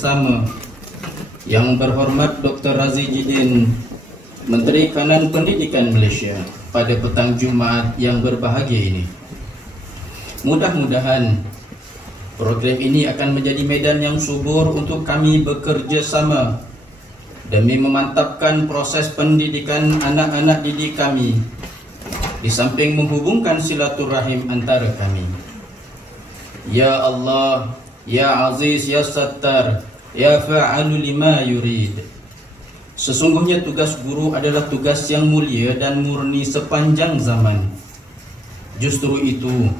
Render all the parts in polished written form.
bersama Yang berhormat Dr. Razi Jidin, Menteri Kanan Pendidikan Malaysia, pada petang Jumaat yang berbahagia ini. Mudah-mudahan program ini akan menjadi medan yang subur untuk kami bekerja sama demi memantapkan proses pendidikan anak-anak didik kami, di samping menghubungkan silaturahim antara kami. Ya Allah, Ya Aziz, Ya Sattar, Ya Fa'alu lima yurid. Sesungguhnya tugas guru adalah tugas yang mulia dan murni sepanjang zaman. Justru itu,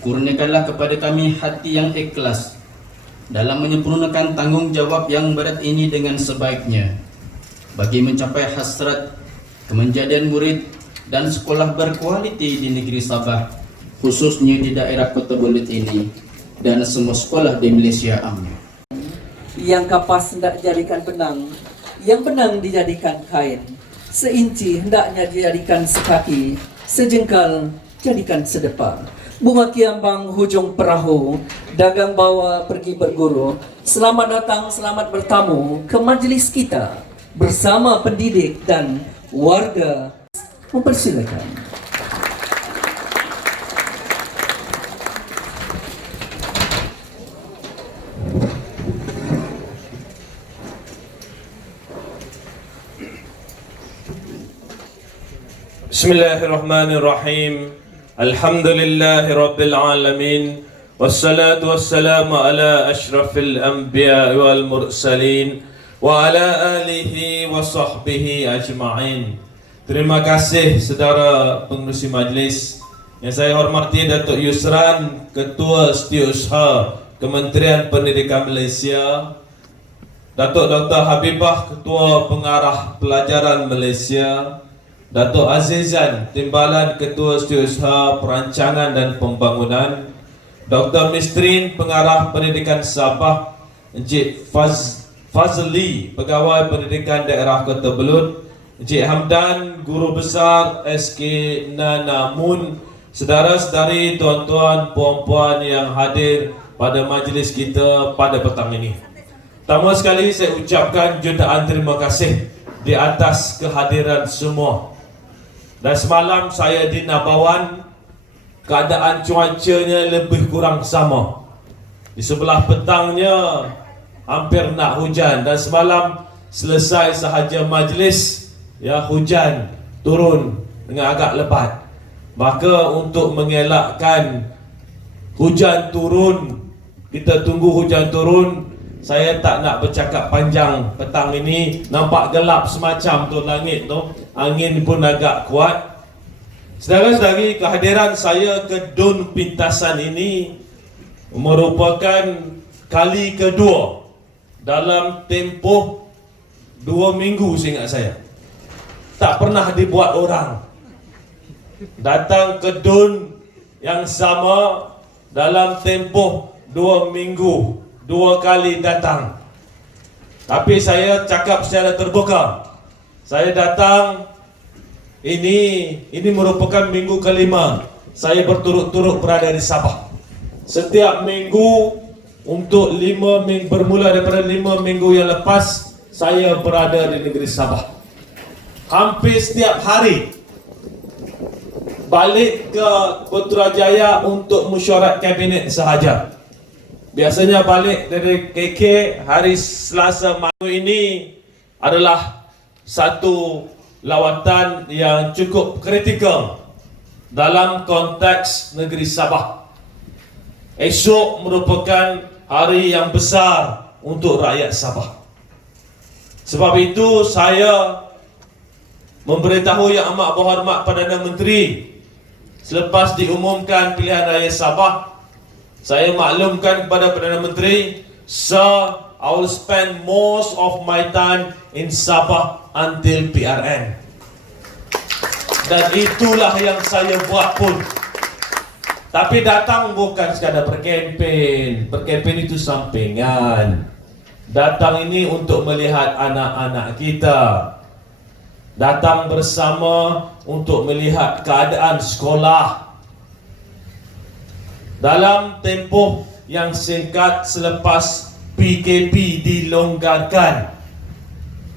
kurniakanlah kepada kami hati yang ikhlas dalam menyempurnakan tanggungjawab yang berat ini dengan sebaiknya, bagi mencapai hasrat kemenjadian murid dan sekolah berkualiti di negeri Sabah, khususnya di daerah Kota Belud ini dan semua sekolah di Malaysia. Amin. Yang kapas hendak jadikan benang, yang benang dijadikan kain, seinci hendaknya dijadikan sekaki, sejengkal jadikan sedepa. Bunga kiambang hujung perahu, dagang bawa pergi berguru. Selamat datang, selamat bertamu ke majlis kita bersama pendidik dan warga. Mempersilakan. Bismillahirrahmanirrahim. Alhamdulillahi Rabbil Alamin. Wassalatu wassalamu ala ashrafil anbiya wal mursalin wa ala alihi wa sahbihi ajma'in. Terima kasih saudara pengerusi majlis. Yang saya hormati Datuk Yusran, Ketua Setiausaha Kementerian Pendidikan Malaysia, Datuk Dr. Habibah, Ketua Pengarah Pelajaran Malaysia, Datuk Azizan, Timbalan Ketua Setiausaha Perancangan dan Pembangunan, Dr. Mistrin, Pengarah Pendidikan Sabah, Encik Fazli, Pegawai Pendidikan Daerah Kota Belud, Encik Hamdan, Guru Besar SK Nanamun, saudara-saudari, tuan-tuan, puan-puan yang hadir pada majlis kita pada petang ini. Pertama sekali saya ucapkan jutaan terima kasih di atas kehadiran semua. Dan semalam saya di Nabawan, keadaan cuacanya lebih kurang sama. Di sebelah petangnya hampir nak hujan, dan semalam selesai sahaja majlis, ya, hujan turun dengan agak lebat. Maka untuk mengelakkan hujan turun, kita tunggu hujan turun, saya tak nak bercakap panjang petang ini. Nampak gelap semacam tu langit tu, angin pun agak kuat. Saudara-saudari, kehadiran saya ke Dun Pintasan ini merupakan kali kedua dalam tempoh 2 minggu seingat saya. Tak pernah dibuat orang datang ke Dun yang sama dalam tempoh 2 minggu, 2 kali datang. Tapi saya cakap secara terbuka, saya datang ini merupakan minggu kelima saya berturut-turut berada di Sabah. Setiap minggu untuk 5 minggu, bermula daripada 5 minggu yang lepas, saya berada di negeri Sabah. Hampir setiap hari balik ke Putrajaya untuk mesyuarat kabinet sahaja. Biasanya balik dari KK hari Selasa malam ini adalah satu lawatan yang cukup kritikal dalam konteks negeri Sabah. Esok merupakan hari yang besar untuk rakyat Sabah. Sebab itu saya memberitahu Yang Amat Berhormat Perdana Menteri, selepas diumumkan pilihan raya Sabah, saya maklumkan kepada Perdana Menteri, "Sir, I will spend most of my time in Sabah until PRN." Dan itulah yang saya buat pun. Tapi datang bukan sekadar berkempen. Berkempen itu sampingan. Datang ini untuk melihat anak-anak kita. Datang bersama untuk melihat keadaan sekolah. Dalam tempoh yang singkat selepas PKP dilonggarkan.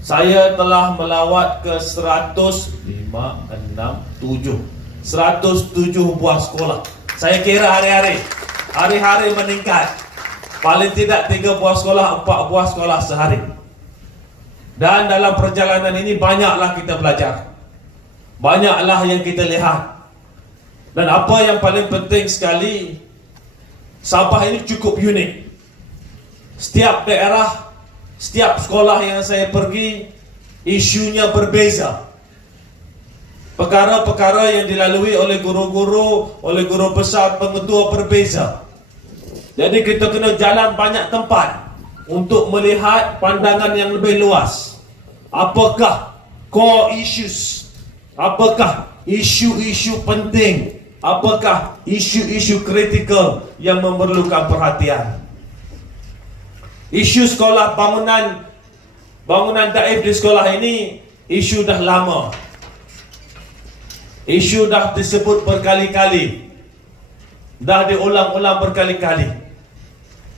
Saya telah melawat ke 107 buah sekolah. Saya kira hari-hari meningkat. Paling tidak 3 buah sekolah, 4 buah sekolah sehari. Dan dalam perjalanan ini banyaklah kita belajar, banyaklah yang kita lihat. Dan apa yang paling penting sekali, Sabah ini cukup unik. Setiap daerah, setiap sekolah yang saya pergi, isunya berbeza. Perkara-perkara yang dilalui oleh guru-guru, oleh guru besar, pengetua berbeza. Jadi kita kena jalan banyak tempat untuk melihat pandangan yang lebih luas. Apakah core issues? Apakah isu-isu penting? Apakah isu-isu kritikal yang memerlukan perhatian? Isu sekolah, bangunan daif di sekolah ini, isu dah lama. Isu dah disebut berkali-kali, dah diulang-ulang berkali-kali.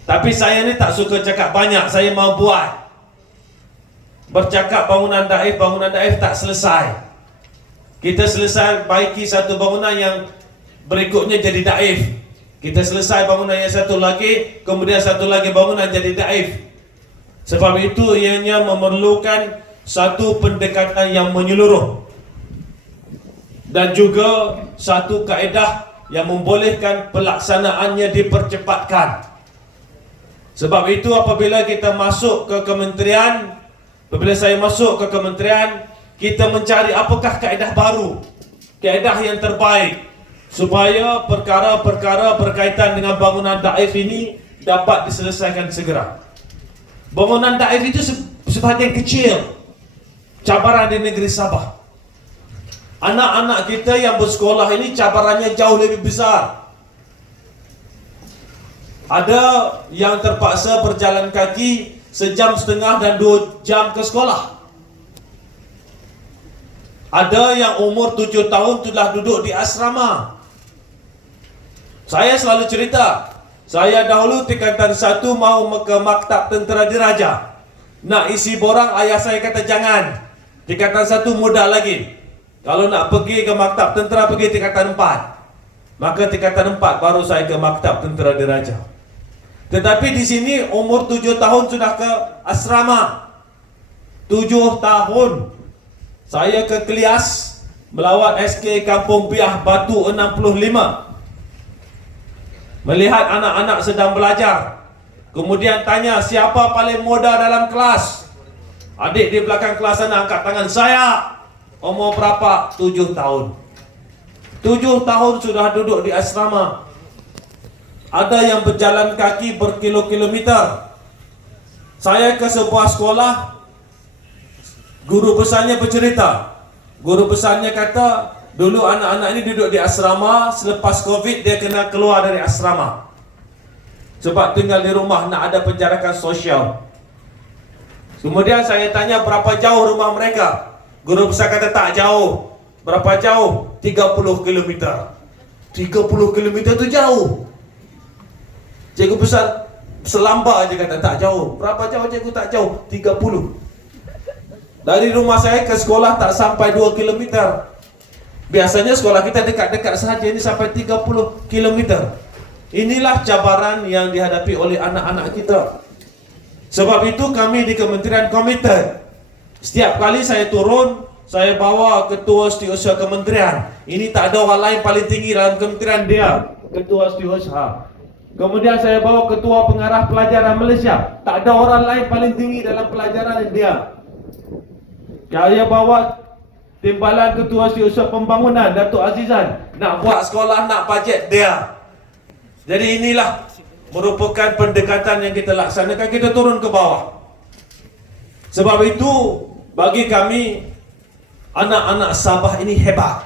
Tapi saya ni tak suka cakap banyak, saya mau buat. Bercakap bangunan daif tak selesai. Kita selesai baiki satu bangunan yang berikutnya jadi daif. Kita selesai bangunan yang satu lagi, kemudian satu lagi bangunan jadi daif. Sebab itu ianya memerlukan satu pendekatan yang menyeluruh, dan juga satu kaedah yang membolehkan pelaksanaannya dipercepatkan. Sebab itu apabila kita masuk ke kementerian, apabila saya masuk ke kementerian, kita mencari apakah kaedah baru, kaedah yang terbaik, supaya perkara-perkara berkaitan dengan bangunan daif ini dapat diselesaikan segera. Bangunan daif itu sebahagian kecil cabaran di negeri Sabah. Anak-anak kita yang bersekolah ini cabarannya jauh lebih besar. Ada yang terpaksa berjalan kaki 1.5 jam dan 2 jam ke sekolah. Ada yang umur 7 tahun sudah duduk di asrama. Saya selalu cerita, saya dahulu tingkatan 1 mau ke Maktab Tentera Diraja. Nak isi borang, ayah saya kata jangan. Tingkatan 1 muda lagi. Kalau nak pergi ke Maktab Tentera, pergi tingkatan 4. Maka tingkatan 4 baru saya ke Maktab Tentera Diraja. Tetapi di sini umur 7 tahun sudah ke asrama. 7 tahun. Saya ke Kelias melawat SK Kampung Piah Batu 65. Melihat anak-anak sedang belajar. Kemudian tanya siapa paling muda dalam kelas. Adik di belakang kelas sana angkat tangan, saya. Umur berapa? 7 tahun. 7 tahun sudah duduk di asrama. Ada yang berjalan kaki berkilo-kilometer. Saya ke sebuah sekolah, guru besarnya bercerita. Guru besarnya kata, dulu anak-anak ini duduk di asrama, selepas Covid dia kena keluar dari asrama. Sebab tinggal di rumah, nak ada penjarakan sosial. Kemudian saya tanya berapa jauh rumah mereka. Guru besar kata tak jauh. Berapa jauh? 30 km. 30 km itu jauh. Cikgu besar selambar aja kata tak jauh. Berapa jauh cikgu? Tak jauh. 30. Dari rumah saya ke sekolah tak sampai 2 km. Biasanya sekolah kita dekat-dekat sahaja, ini sampai 30 km. Inilah cabaran yang dihadapi oleh anak-anak kita. Sebab itu kami di kementerian komited. Setiap kali saya turun, saya bawa ketua setiausaha kementerian. Ini tak ada orang lain paling tinggi dalam kementerian, dia ketua setiausaha. Kemudian saya bawa ketua pengarah pelajaran Malaysia. Tak ada orang lain paling tinggi dalam pelajaran, dia. Saya bawa timbalan ketua setiausaha pembangunan, Datuk Azizan. Nak buat sekolah, nak bajet, dia. Jadi inilah merupakan pendekatan yang kita laksanakan. Kita turun ke bawah. Sebab itu bagi kami, anak-anak Sabah ini hebat.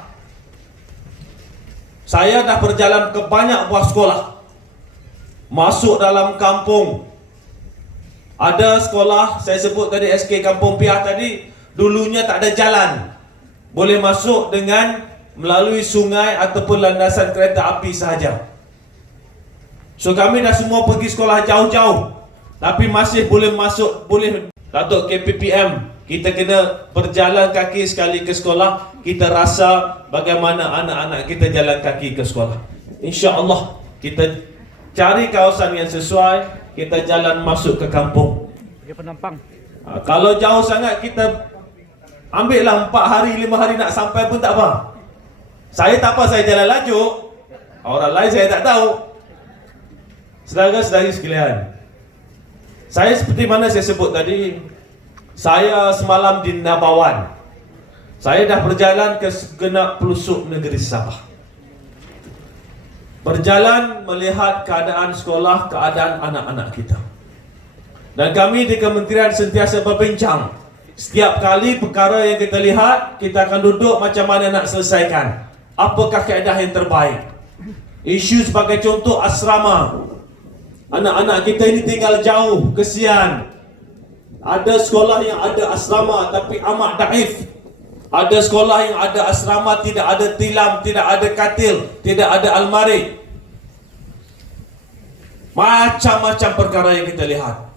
Saya dah berjalan ke banyak buah sekolah. Masuk dalam kampung. Ada sekolah, saya sebut tadi SK Kampung Piah tadi, dulunya tak ada jalan. Boleh masuk dengan melalui sungai ataupun landasan kereta api sahaja. So kami dah semua pergi sekolah jauh-jauh. tapi masih boleh masuk, boleh Datuk KPPM. Kita kena berjalan kaki sekali ke sekolah. Kita rasa bagaimana anak-anak kita jalan kaki ke sekolah. InsyaAllah kita cari kawasan yang sesuai, kita jalan masuk ke kampung. Kalau jauh sangat kita ambil lah 4 hari, 5 hari nak sampai pun tak apa. Saya tak apa, saya jalan laju. Orang lain saya tak tahu. Saudara-saudari sekalian, saya seperti mana saya sebut tadi, saya semalam di Nabawan. Saya dah berjalan ke segenap pelosok negeri Sabah. Berjalan melihat keadaan sekolah, keadaan anak-anak kita. Dan kami di kementerian sentiasa berbincang. Setiap kali perkara yang kita lihat, kita akan duduk macam mana nak selesaikan. Apakah kaedah yang terbaik? Isu sebagai contoh asrama. Anak-anak kita ini tinggal jauh, kesian. Ada sekolah yang ada asrama tapi amat daif. Ada sekolah yang ada asrama tidak ada tilam, tidak ada katil, tidak ada almari. Macam-macam perkara yang kita lihat.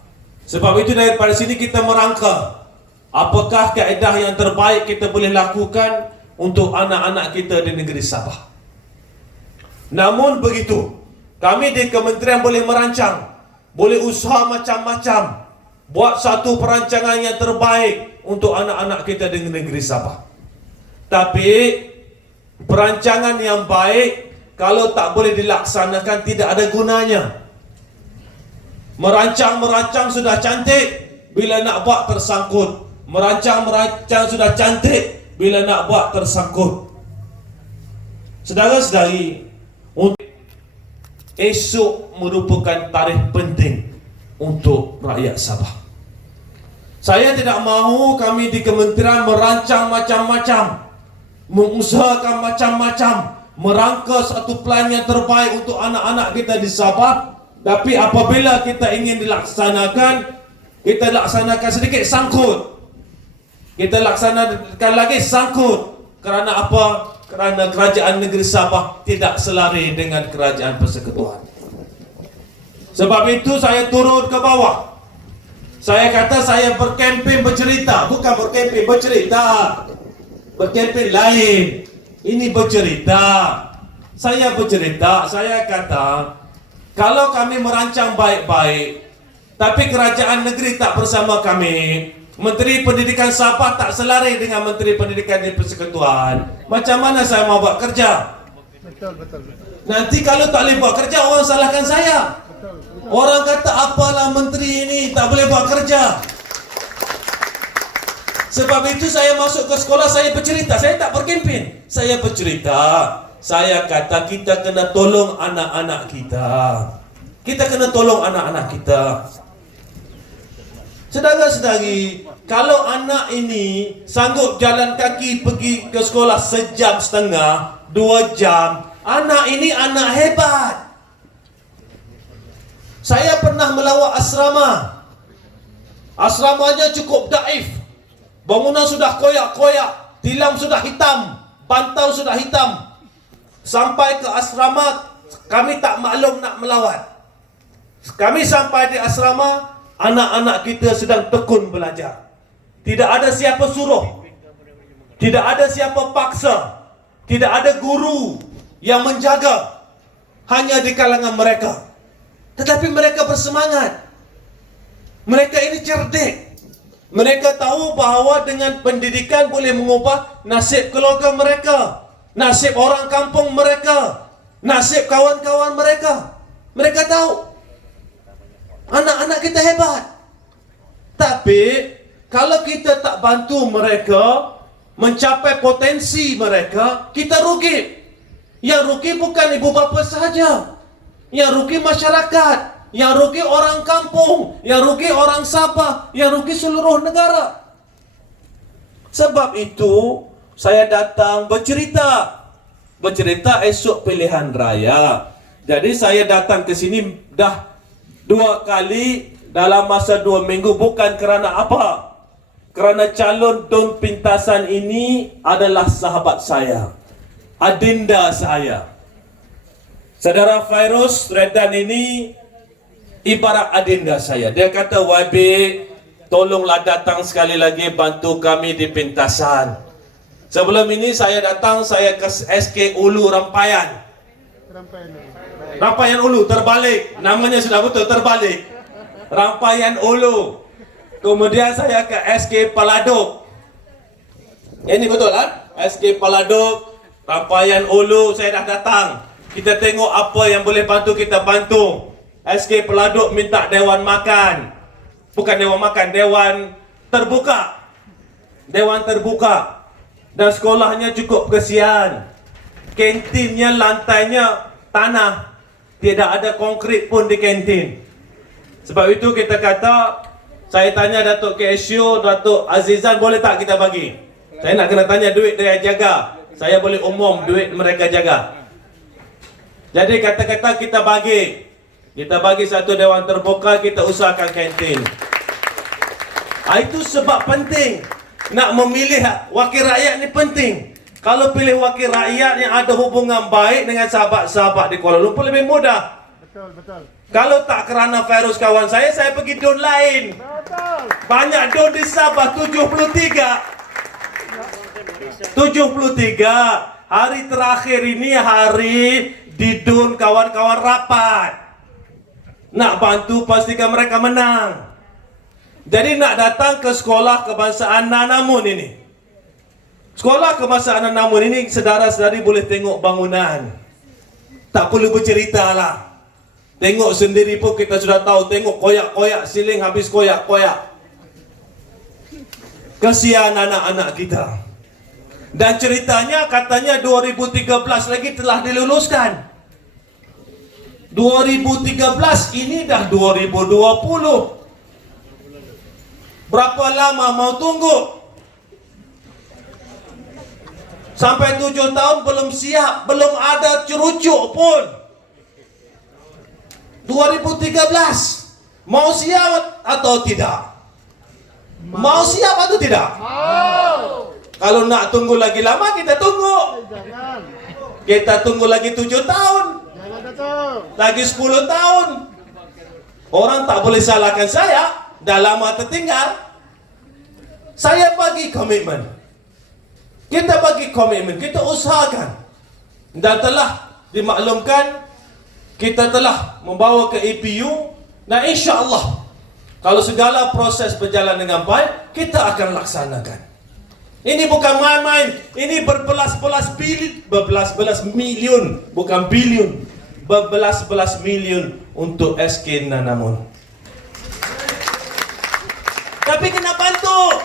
Sebab itu daripada sini kita merangka apakah kaedah yang terbaik kita boleh lakukan untuk anak-anak kita di negeri Sabah. Namun begitu, kami di kementerian boleh merancang, boleh usaha macam-macam, buat satu perancangan yang terbaik untuk anak-anak kita di negeri Sabah. Tapi perancangan yang baik kalau tak boleh dilaksanakan tidak ada gunanya. Merancang-merancang sudah cantik, bila nak buat tersangkut. Merancang-merancang sudah cantik, bila nak buat tersangkut. Saudara-saudari, esok merupakan tarikh penting untuk rakyat Sabah. Saya tidak mahu kami di kementerian merancang macam-macam, mengusahakan macam-macam, merangka satu plan yang terbaik untuk anak-anak kita di Sabah. Tapi apabila kita ingin dilaksanakan, kita laksanakan sedikit sangkut. Kita laksanakan lagi sangkut. Kerana apa? Kerana kerajaan negeri Sabah tidak selari dengan kerajaan persekutuan. Sebab itu saya turun ke bawah. Saya kata saya berkempen bercerita. Bukan berkempen bercerita. Berkempen lain. Ini bercerita. Saya bercerita. Saya kata, kalau kami merancang baik-baik, tapi kerajaan negeri tak bersama kami, Menteri Pendidikan Sabah tak selari dengan Menteri Pendidikan di Persekutuan, macam mana saya mau buat kerja? Nanti kalau tak boleh buat kerja, orang salahkan saya. Orang kata apalah menteri ini tak boleh buat kerja. Sebab itu saya masuk ke sekolah, saya bercerita. Saya tak berkempen, saya bercerita. Saya kata kita kena tolong anak-anak kita. Kita kena tolong anak-anak kita. Saudara-saudari, kalau anak ini sanggup jalan kaki pergi ke sekolah 1.5 jam, 2 jam, anak ini anak hebat. Saya pernah melawat asrama. Asramanya cukup daif. Bangunan sudah koyak-koyak, tilam sudah hitam, bantal sudah hitam. Sampai ke asrama, kami tak maklum nak melawat. Kami sampai di asrama, anak-anak kita sedang tekun belajar. Tidak ada siapa suruh, tidak ada siapa paksa, tidak ada guru yang menjaga. Hanya di kalangan mereka. Tetapi mereka bersemangat. Mereka ini cerdik. Mereka tahu bahawa dengan pendidikan boleh mengubah nasib keluarga mereka, nasib orang kampung mereka, nasib kawan-kawan mereka. Mereka tahu anak-anak kita hebat. Tapi kalau kita tak bantu mereka mencapai potensi mereka, kita rugi. Yang rugi bukan ibu bapa sahaja, yang rugi masyarakat, yang rugi orang kampung, yang rugi orang Sabah, yang rugi seluruh negara. Sebab itu saya datang bercerita esok pilihan raya. Jadi saya datang ke sini dah 2 kali dalam masa 2 minggu. Bukan kerana apa? Kerana calon Tun Pintasan ini adalah sahabat saya, adinda saya. Saudara Fairuz Redan ini ibarat adinda saya. Dia kata, YB, tolonglah datang sekali lagi bantu kami di pintasan. Sebelum ini saya datang, saya ke SK Ulu Rampayan. Rampayan Ulu, terbalik. Namanya sudah betul, terbalik. Rampayan Ulu. Kemudian saya ke SK Paladok. Ini betul kan? SK Paladok, Rampayan Ulu, saya dah datang. Kita tengok apa yang boleh bantu, kita bantu. SK Paladok minta dewan makan. Bukan dewan makan, dewan terbuka. Dewan terbuka. Dan sekolahnya cukup kesian. Kantinnya lantainya tanah. Tidak ada konkrit pun di kantin. Sebab itu kita kata, saya tanya Datuk Kesyo, Datuk Azizan, boleh tak kita bagi? Saya nak kena tanya duit dia jaga. Saya boleh umum duit mereka jaga. Jadi kata-kata kita bagi. Kita bagi satu dewan terbuka, kita usahakan kantin. Itu sebab penting. Nak memilih wakil rakyat ni penting. Kalau pilih wakil rakyat yang ada hubungan baik dengan sahabat-sahabat di Kuala Lumpur lebih mudah. Betul. Kalau tak kerana virus kawan saya pergi don lain. Betul. Banyak don di Sabah, 73. Hari terakhir ini hari di don kawan-kawan rapat. Nak bantu pastikan mereka menang. Jadi nak datang ke sekolah kebangsaan Nanamun ini. Sekolah kebangsaan Nanamun ini saudara-saudari boleh tengok bangunan. Tak perlu bercerita lah. Tengok sendiri pun kita sudah tahu. Tengok koyak-koyak siling habis koyak-koyak. Kesian anak-anak kita. Dan ceritanya katanya 2013 lagi telah diluluskan. 2013 ini dah 2020. Berapa lama mau tunggu? Sampai 7 tahun belum siap, belum ada cerucuk pun. 2013 mau siap atau tidak? Mau siap atau tidak? Kalau nak tunggu lagi lama, kita tunggu. Jangan. Kita tunggu lagi 7 tahun. Jangan Datuk. Lagi 10 tahun. Orang tak boleh salahkan saya. Dah lama tertinggal. Saya bagi komitmen. Kita bagi komitmen. Kita usahakan. Dan telah dimaklumkan, kita telah membawa ke EPU. Dan insya-Allah, kalau segala proses berjalan dengan baik, kita akan laksanakan. Ini bukan main-main. Ini berbelas-belas miliun. Bukan bilion. Berbelas-belas miliun untuk SK Nanamun. Tapi kena bantu.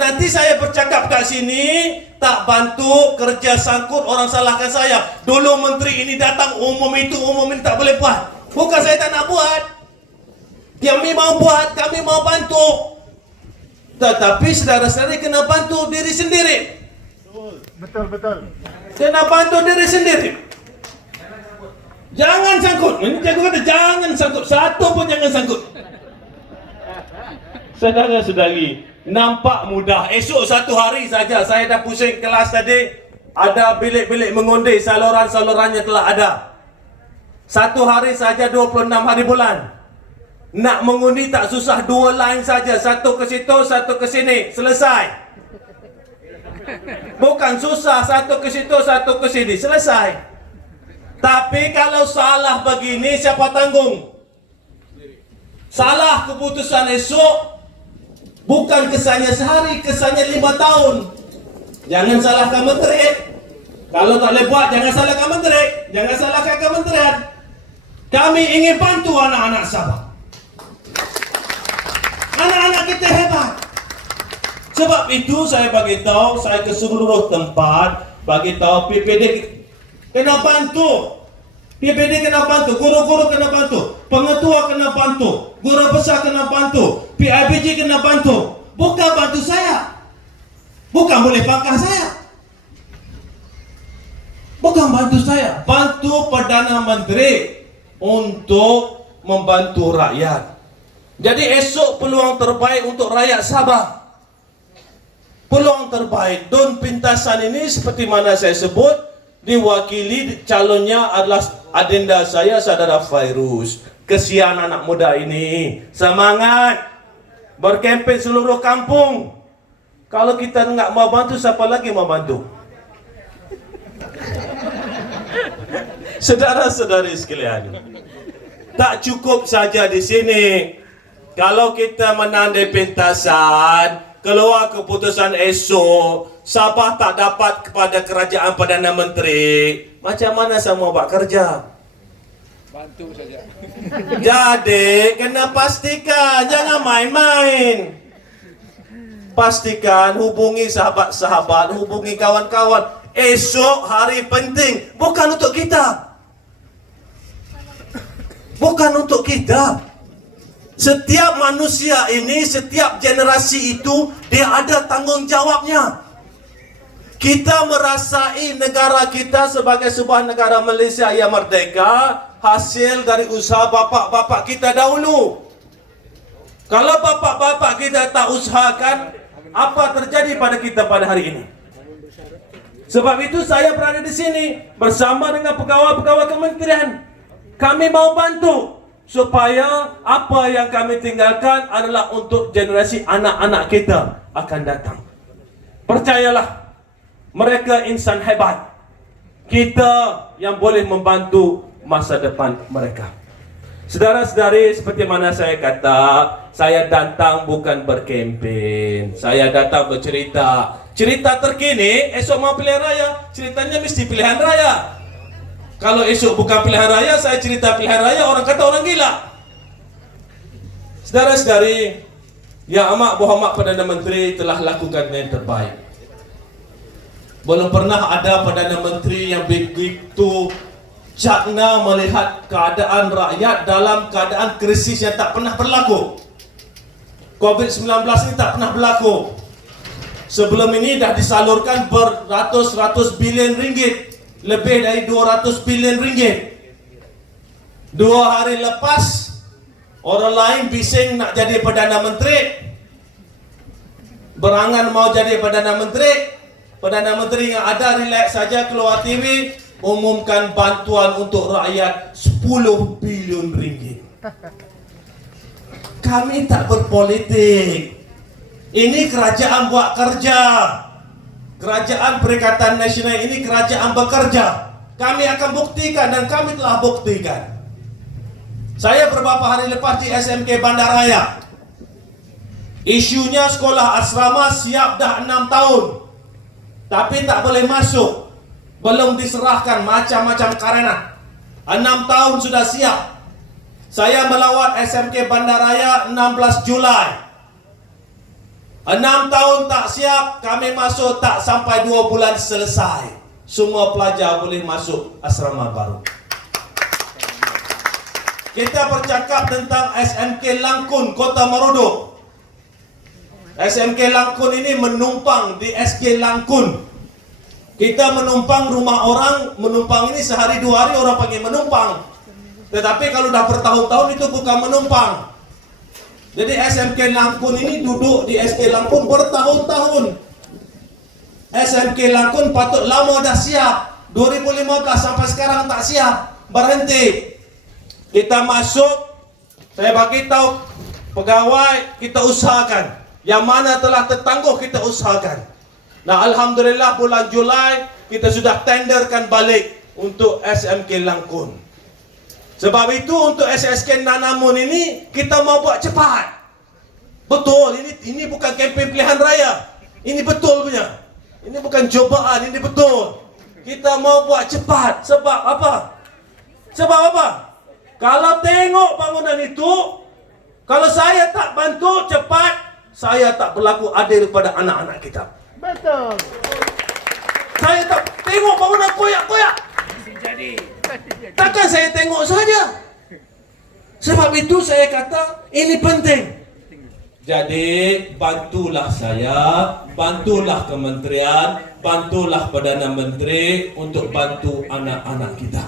Nanti saya bercakap kat sini, tak bantu, kerja sangkut, orang salahkan saya. Dulu menteri ini datang, umum itu, umum ini, tak boleh buat. Bukan saya tak nak buat. Kami mau buat, kami mau bantu. Tetapi saudara-saudari kena bantu diri sendiri. Betul. Kena bantu diri sendiri. Jangan sangkut. Ini jago kata jangan sangkut. Satu pun jangan sangkut. Saudara-saudari, nampak mudah. Esok satu hari saja saya dah pusing kelas tadi. Ada bilik-bilik mengundi, saluran-salurannya telah ada. Satu hari saja 26 hari bulan. Nak mengundi tak susah, 2 line saja. Satu ke situ, satu ke sini. Selesai. Bukan susah, satu ke situ, satu ke sini. Selesai. Tapi kalau salah begini, siapa tanggung? Salah keputusan esok, bukan kesannya sehari, kesannya 5 tahun. Jangan salahkan menteri. Kalau tak boleh buat, jangan salahkan menteri. Jangan salahkan kementerian. Kami ingin bantu anak-anak Sabah. Anak-anak kita hebat. Sebab itu saya bagi tahu, saya ke seluruh tempat bagi tahu PPD kena bantu. PPD kena bantu, guru-guru kena bantu, pengetua kena bantu, guru besar kena bantu, PIBG kena bantu. Bukan bantu saya. Bukan boleh pangkah saya. Bukan bantu saya. Bantu Perdana Menteri untuk membantu rakyat. Jadi esok peluang terbaik untuk rakyat Sabah. Peluang terbaik. Don Pintasan ini seperti mana saya sebut, diwakili calonnya adalah adenda saya, Saudara Fairuz. Kesian anak muda ini. Semangat. Berkempen seluruh kampung. Kalau kita enggak mau bantu, siapa lagi mau bantu? Saudara-saudari sekalian, tak cukup saja di sini. Kalau kita menandai pentasan, keluar keputusan esok, Sabah tak dapat kepada kerajaan Perdana Menteri, macam mana semua buat kerja? Bantu saja. Jadi, kena pastikan, jangan main-main. Pastikan, hubungi sahabat-sahabat, hubungi kawan-kawan. Esok hari penting, bukan untuk kita. Bukan untuk kita. Setiap manusia ini, setiap generasi itu, dia ada tanggungjawabnya. Kita merasai negara kita sebagai sebuah negara Malaysia yang merdeka, hasil dari usaha bapak-bapak kita dahulu. Kalau bapak-bapak kita tak usahakan, apa terjadi pada kita pada hari ini? Sebab itu saya berada di sini bersama dengan pegawai-pegawai kementerian. Kami mau bantu supaya apa yang kami tinggalkan adalah untuk generasi anak-anak kita akan datang. Percayalah, mereka insan hebat. Kita yang boleh membantu masa depan mereka. Saudara-saudari, seperti mana saya kata, saya datang bukan berkempen. Saya datang bercerita. Cerita terkini, esok mau pilihan raya, ceritanya mesti pilihan raya. Kalau esok bukan pilihan raya, saya cerita pilihan raya, orang kata orang gila. Saudara-saudari, Yang Amat Berhormat Perdana Menteri telah lakukan yang terbaik. Belum pernah ada Perdana Menteri yang begitu cakna melihat keadaan rakyat dalam keadaan krisis yang tak pernah berlaku. COVID-19 ini tak pernah berlaku. Sebelum ini dah disalurkan beratus-ratus bilion ringgit, lebih dari 200 bilion ringgit. 2 hari lepas, orang lain bising nak jadi Perdana Menteri, berangan mau jadi Perdana Menteri. Perdana Menteri yang ada relax saja, keluar TV, umumkan bantuan untuk rakyat 10 bilion ringgit. Kami tak berpolitik. Ini kerajaan buat kerja. Kerajaan Perikatan Nasional ini kerajaan bekerja. Kami akan buktikan dan kami telah buktikan. Saya beberapa hari lepas di SMK Bandaraya. Isunya sekolah asrama siap dah 6 tahun. Tapi tak boleh masuk. Belum diserahkan macam-macam karena 6 tahun sudah siap. Saya melawat SMK Bandaraya 16 Julai. 6 tahun tak siap, kami masuk tak sampai 2 bulan selesai. Semua pelajar boleh masuk asrama baru. Kita bercakap tentang SMK Langkun, Kota Marudu. SMK Langkun ini menumpang di SK Langkun. Kita menumpang rumah orang, menumpang ini sehari 2 hari orang panggil menumpang. Tetapi kalau dah bertahun-tahun itu bukan menumpang. Jadi SMK Langkun ini duduk di SK Langkun bertahun-tahun. SMK Langkun patut lama dah siap. 2015 sampai sekarang tak siap. Berhenti. Kita masuk, saya bagi tahu pegawai, kita usahakan. Yang mana telah tertangguh kita usahakan. Nah, alhamdulillah bulan Julai kita sudah tenderkan balik untuk SMK Langkun. Sebab itu untuk SSK Nanamun ini kita mau buat cepat. Betul, ini bukan kempen pilihan raya. Ini betul punya. Ini bukan cobaan, ini betul. Kita mau buat cepat. Sebab apa? Sebab apa? Kalau tengok bangunan itu, kalau saya tak bantu cepat, saya tak berlaku adil pada anak-anak kita. Betul. Saya tak tengok bangunan koyak-koyak. Takkan saya tengok saja. Sebab itu saya kata ini penting. Jadi bantulah saya, bantulah kementerian, bantulah Perdana Menteri untuk bantu anak-anak kita.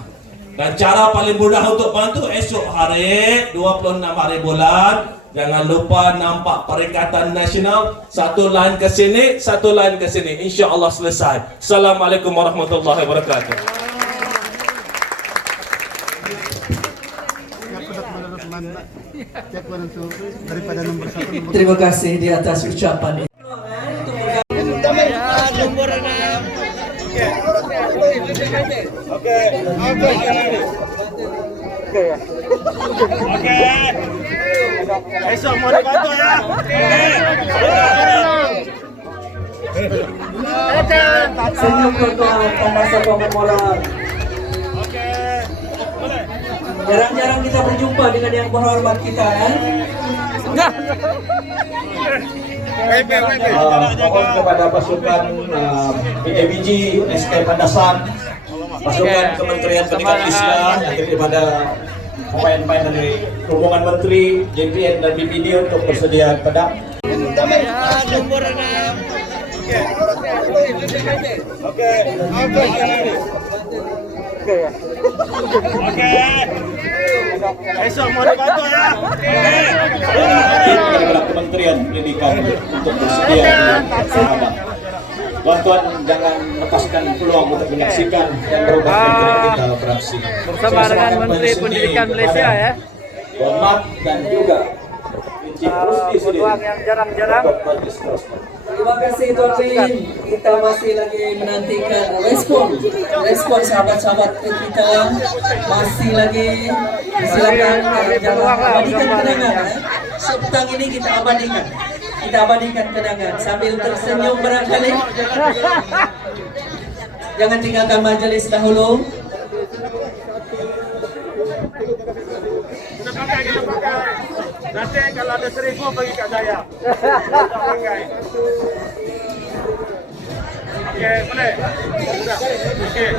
Dan cara paling mudah untuk bantu esok hari 26 hari bulan, jangan lupa nampak Perikatan Nasional, satu line ke sini, satu line ke sini. Insya-Allah selesai. Assalamualaikum warahmatullahi wabarakatuh. Cek barang tu daripada nombor 1 nombor Terima kasih di atas ucapan itu. Esok mau dibantu ya. Senyum berdoa masa moral. Jarang-jarang kita berjumpa dengan yang berhormat kita kan. Mohon kepada pasukan PABG, SK Pandasan, pasukan Kementerian Pendidikan Islam yang terdiri daripada pemain-pemain dari rombongan Menteri, JPN dan BPD untuk bersedia pedang. Esok mau dibantu ya. Daripada Kementerian Pendidikan untuk bersedia di Tuan-tuan jangan lepaskan peluang untuk menyaksikan yang berubah kementerian kita beraksi. Bersama dengan Menteri Pendidikan Malaysia ya. Hormat dan juga Peluang yang jarang-jarang. Terima kasih Tuan Min. Kita masih lagi menantikan respon sahabat-sahabat kita. Masih lagi silakan jangan abadikan kenangan. Petang ini kita abadikan kenangan sambil tersenyum barangkali. Jangan tinggalkan majelis dahulu. Nanti kalau ada 1,000 bagi kat saya. Okey, boleh. Okey.